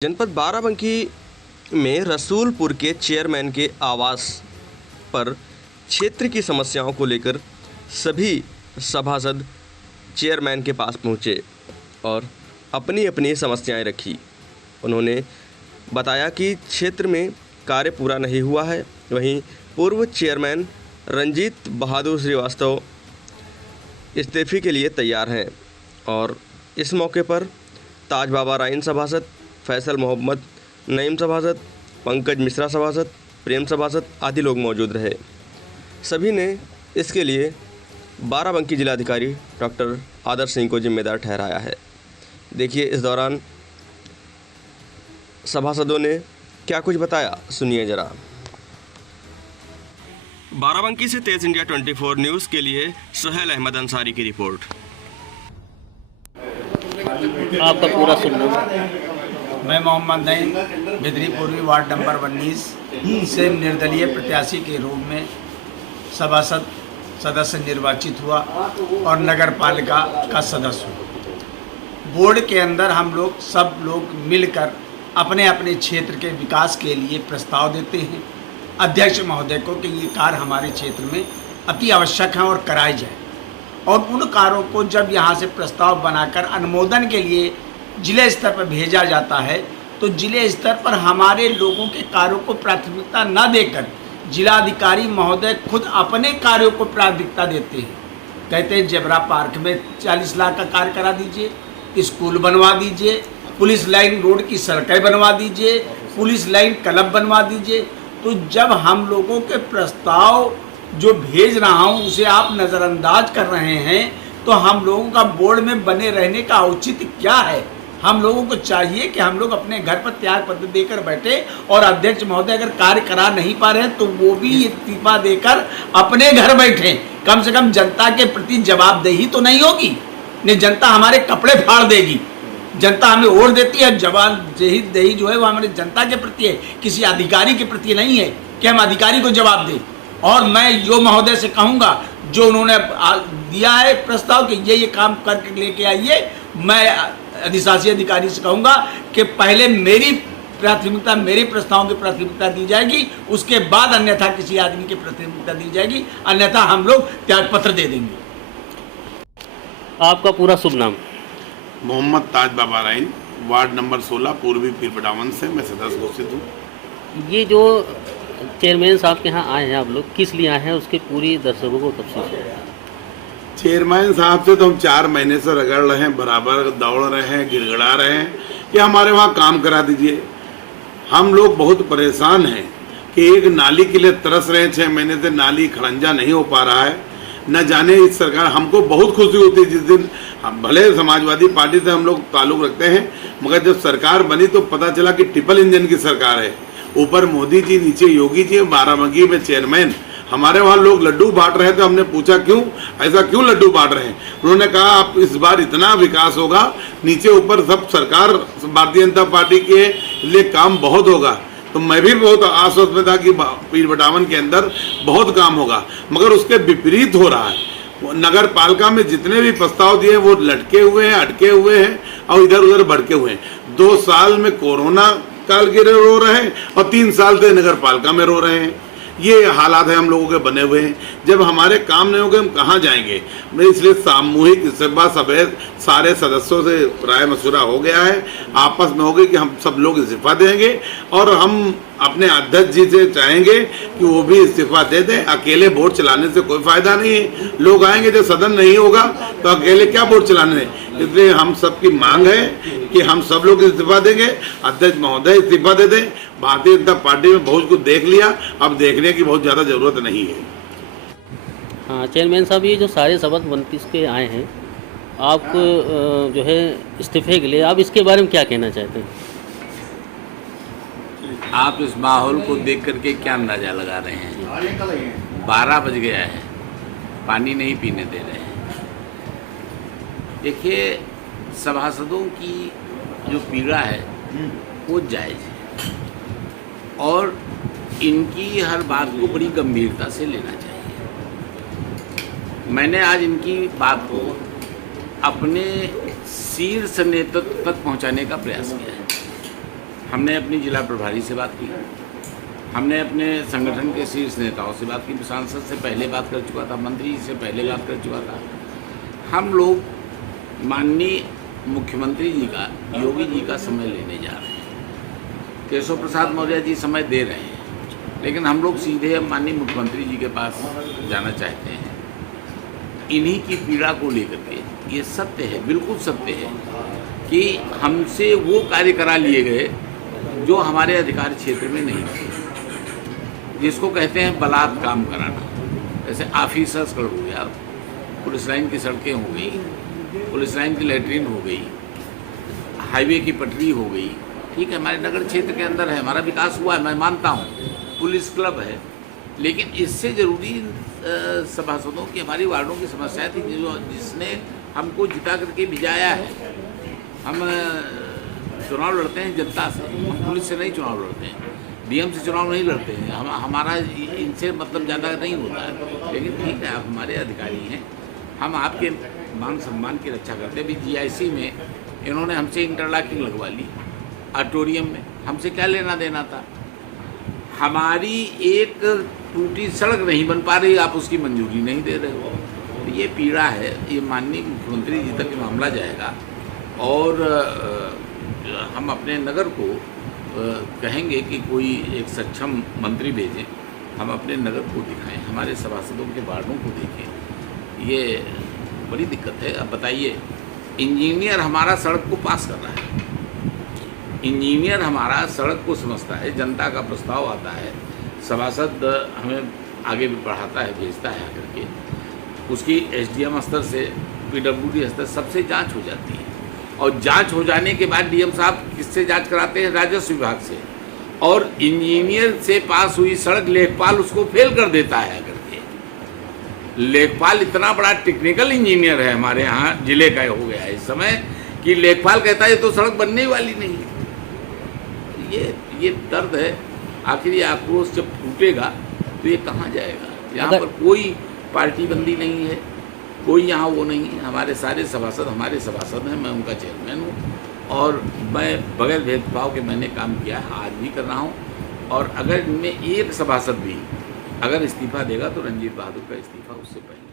जनपद बाराबंकी में रसूलपुर के चेयरमैन के आवास पर क्षेत्र की समस्याओं को लेकर सभी सभासद चेयरमैन के पास पहुंचे और अपनी अपनी समस्याएं रखी। उन्होंने बताया कि क्षेत्र में कार्य पूरा नहीं हुआ है। वहीं पूर्व चेयरमैन रंजीत बहादुर श्रीवास्तव इस्तीफे के लिए तैयार हैं और इस मौके पर ताज बाबा राइन सभासद, फैसल मोहम्मद नईम सभासद, पंकज मिश्रा सभासद, प्रेम सभासद आदि लोग मौजूद रहे। सभी ने इसके लिए बाराबंकी जिलाधिकारी डॉक्टर आदर्श सिंह को जिम्मेदार ठहराया है। देखिए इस दौरान सभासदों ने क्या कुछ बताया, सुनिए जरा। बाराबंकी से तेज इंडिया 24 न्यूज़ के लिए सुहेल अहमद अंसारी की रिपोर्ट। आपका पूरा सुनना। मैं मोहम्मद नईम बिदरी पूर्वी वार्ड नंबर 19 से निर्दलीय प्रत्याशी के रूप में सभासद सदस्य निर्वाचित हुआ और नगर पालिका का सदस्य हुआ। बोर्ड के अंदर हम लोग सब लोग मिलकर अपने अपने क्षेत्र के विकास के लिए प्रस्ताव देते हैं अध्यक्ष महोदय को कि ये कार्य हमारे क्षेत्र में अति आवश्यक है और कराए जाए, और उन कार्यों को जब यहाँ से प्रस्ताव बनाकर अनुमोदन के लिए जिले स्तर पर भेजा जाता है तो जिले स्तर पर हमारे लोगों के कार्यों को प्राथमिकता न देकर जिलाधिकारी महोदय खुद अपने कार्यों को प्राथमिकता देते हैं। कहते हैं जेबरा पार्क में 40 लाख का कार्य करा दीजिए, स्कूल बनवा दीजिए, पुलिस लाइन रोड की सड़कें बनवा दीजिए, पुलिस लाइन क्लब बनवा दीजिए। तो जब हम लोगों के प्रस्ताव जो भेज रहा हूँ उसे आप नज़रअंदाज कर रहे हैं तो हम लोगों का बोर्ड में बने रहने का औचित्य क्या है? हम लोगों को चाहिए कि हम लोग अपने घर पर त्याग पत्र देकर बैठे और अध्यक्ष महोदय अगर कार्य करा नहीं पा रहे हैं तो वो भी इस्तीफा देकर अपने घर बैठे। कम से कम जनता के प्रति जवाबदेही तो नहीं होगी, नहीं जनता हमारे कपड़े फाड़ देगी। जनता हमें वोट देती है, जवाबदेही जो है वो हमारे जनता के प्रति है, किसी अधिकारी के प्रति नहीं है कि हम अधिकारी को जवाब दें। और मैं यो महोदय से कहूँगा जो उन्होंने दिया है प्रस्ताव कि ये काम करके लेके आइए, मैं अधिशासी अधिकारी से कहूँगा कि पहले मेरी प्राथमिकता, मेरे प्रस्तावों की प्राथमिकता दी जाएगी, उसके बाद अन्यथा किसी आदमी की प्राथमिकता दी जाएगी, अन्यथा हम लोग त्याग पत्र दे देंगे। आपका पूरा शुभ नाम। मोहम्मद ताज बाबा राइन, वार्ड नंबर 16 पूर्वी पीर पटावन से मैं सदस्य घोषित हूँ। ये जो चेयरमैन साहब के यहाँ आए हैं आप लोग, किस लिए आए हैं उसके पूरी दर्शकों को तफसील। चेयरमैन साहब से तो हम 4 महीने से रगड़ रहे हैं, बराबर दौड़ रहे हैं, गिड़गिड़ा रहे हैं कि हमारे वहाँ काम करा दीजिए। हम लोग बहुत परेशान हैं कि एक नाली के लिए तरस रहे हैं, 6 महीने से नाली खड़ंजा नहीं हो पा रहा है। न जाने इस सरकार, हमको बहुत खुशी होती है जिस दिन हम भले समाजवादी पार्टी से हम लोग ताल्लुक रखते हैं, मगर जब सरकार बनी तो पता चला कि ट्रिपल इंजन की सरकार है। ऊपर मोदी जी, नीचे योगी जी, बाराबंकी में चेयरमैन। हमारे वहाँ लोग लड्डू बांट रहे थे, हमने पूछा क्यों, ऐसा क्यों लड्डू बांट रहे हैं? उन्होंने कहा आप इस बार इतना विकास होगा, नीचे ऊपर सब सरकार भारतीय जनता पार्टी के लिए काम बहुत होगा। तो मैं भी बहुत आश्वस्त में था कि पीर पटावन के अंदर बहुत काम होगा, मगर उसके विपरीत हो रहा है। नगर पालिका में जितने भी प्रस्ताव दिए वो लटके हुए हैं, अटके हुए हैं और इधर उधर भड़के हुए हैं। 2 साल में कोरोना काल के रो रहे हैं और 3 साल से नगर पालिका में रो रहे हैं। ये हालात है हम लोगों के बने हुए हैं। जब हमारे काम नहीं होंगे हम कहाँ जाएंगे? मैं इसलिए सामूहिक इस्तीफा सभा सारे सदस्यों से राय मशुरा हो गया है, आपस में हो गई कि हम सब लोग इस्तीफा देंगे और हम अपने अध्यक्ष जी से चाहेंगे कि वो भी इस्तीफा दे दें। अकेले बोर्ड चलाने से कोई फायदा नहीं है। लोग आएंगे, जब सदन नहीं होगा तो अकेले क्या बोर्ड चलाने। इसलिए हम सबकी मांग है कि हम सब लोग इस्तीफा देंगे, अध्यक्ष महोदय इस्तीफा दे दें। भारतीय जनता पार्टी में बहुत कुछ देख लिया, अब देखने की बहुत ज़्यादा ज़रूरत नहीं है। हाँ चेयरमैन साहब, ये जो सारे सदस्य 29 के आए हैं, आप जो है इस्तीफे के लिए, आप इसके बारे में क्या कहना चाहते हैं? आप इस माहौल को देख करके क्या अंदाज़ा लगा रहे हैं? 12 बज गया है, पानी नहीं पीने दे रहे हैं। देखिए, सभासदों की जो पीड़ा है वो जायज़ है और इनकी हर बात को बड़ी गंभीरता से लेना चाहिए। मैंने आज इनकी बात को अपने शीर्ष नेतृत्व तक पहुंचाने का प्रयास किया है। हमने अपनी जिला प्रभारी से बात की, हमने अपने संगठन के शीर्ष नेताओं से बात की, सांसद से पहले बात कर चुका था, मंत्री जी से पहले बात कर चुका था। हम लोग माननीय मुख्यमंत्री जी का, योगी जी का समय लेने जा रहे हैं। केशव प्रसाद मौर्य जी समय दे रहे हैं, लेकिन हम लोग सीधे माननीय मुख्यमंत्री जी के पास जाना चाहते हैं। इन्हीं की पीड़ा को लेकर के, ये सत्य है, बिल्कुल सत्य है कि हमसे वो कार्य करा लिए गए जो हमारे अधिकार क्षेत्र में नहीं थे, जिसको कहते हैं बलात् काम कराना। जैसे ऑफिसर्स क्लब हो गया, पुलिस लाइन की सड़कें हो गई, पुलिस लाइन की लैट्रीन हो गई, हाईवे की पटरी हो गई। ठीक है, हमारे नगर क्षेत्र के अंदर है, हमारा विकास हुआ है, मैं मानता हूँ, पुलिस क्लब है, लेकिन इससे ज़रूरी सभासदों की, हमारी वार्डों की समस्याएं थी जिसने हमको जिता करके भिजाया है। हम चुनाव लड़ते हैं जनता से, हम पुलिस से नहीं चुनाव लड़ते हैं, डीएम से चुनाव नहीं लड़ते हैं, हमारा इनसे मतलब ज़्यादा नहीं होता है। लेकिन ठीक है, आप हमारे अधिकारी हैं, हम आपके मान सम्मान की रक्षा करते हैं। अभी जीआईसी में इन्होंने हमसे इंटरलॉकिंग लगवा ली ऑडिटोरियम में, हमसे क्या लेना देना था? हमारी एक टूटी सड़क नहीं बन पा रही, आप उसकी मंजूरी नहीं दे रहे हो। तो ये पीड़ा है, ये माननीय मुख्यमंत्री जी तक ये मामला जाएगा और हम अपने नगर को कहेंगे कि कोई एक सक्षम मंत्री भेजें, हम अपने नगर को दिखाएं, हमारे सभासदों के वार्डों को देखें। ये बड़ी दिक्कत है। अब बताइए, इंजीनियर हमारा सड़क को पास कर रहा है, इंजीनियर हमारा सड़क को समझता है, जनता का प्रस्ताव आता है, सभासद हमें आगे बढ़ाता है, भेजता है आकर के, उसकी एसडीएम स्तर से पीडब्ल्यूडी स्तर सबसे जांच हो जाती है और जांच हो जाने के बाद डीएम साहब किससे जांच कराते हैं? राजस्व विभाग से। और इंजीनियर से पास हुई सड़क लेखपाल उसको फेल कर देता है आकर के। लेखपाल इतना बड़ा टेक्निकल इंजीनियर है हमारे यहाँ जिले का हो गया है इस समय कि लेखपाल कहता है ये तो सड़क बनने वाली नहीं है। ये दर्द है। आखिर ये आक्रोश जब फूटेगा तो ये कहाँ जाएगा? यहाँ पर कोई पार्टी बंदी नहीं है, कोई यहाँ वो नहीं है। हमारे सारे सभासद हमारे सभासद हैं, मैं उनका चेयरमैन हूँ और मैं बगैर भेदभाव के मैंने काम किया है, आज भी कर रहा हूँ। और अगर इनमें एक सभासद भी अगर इस्तीफा देगा तो रंजीत बहादुर का इस्तीफा उससे पहले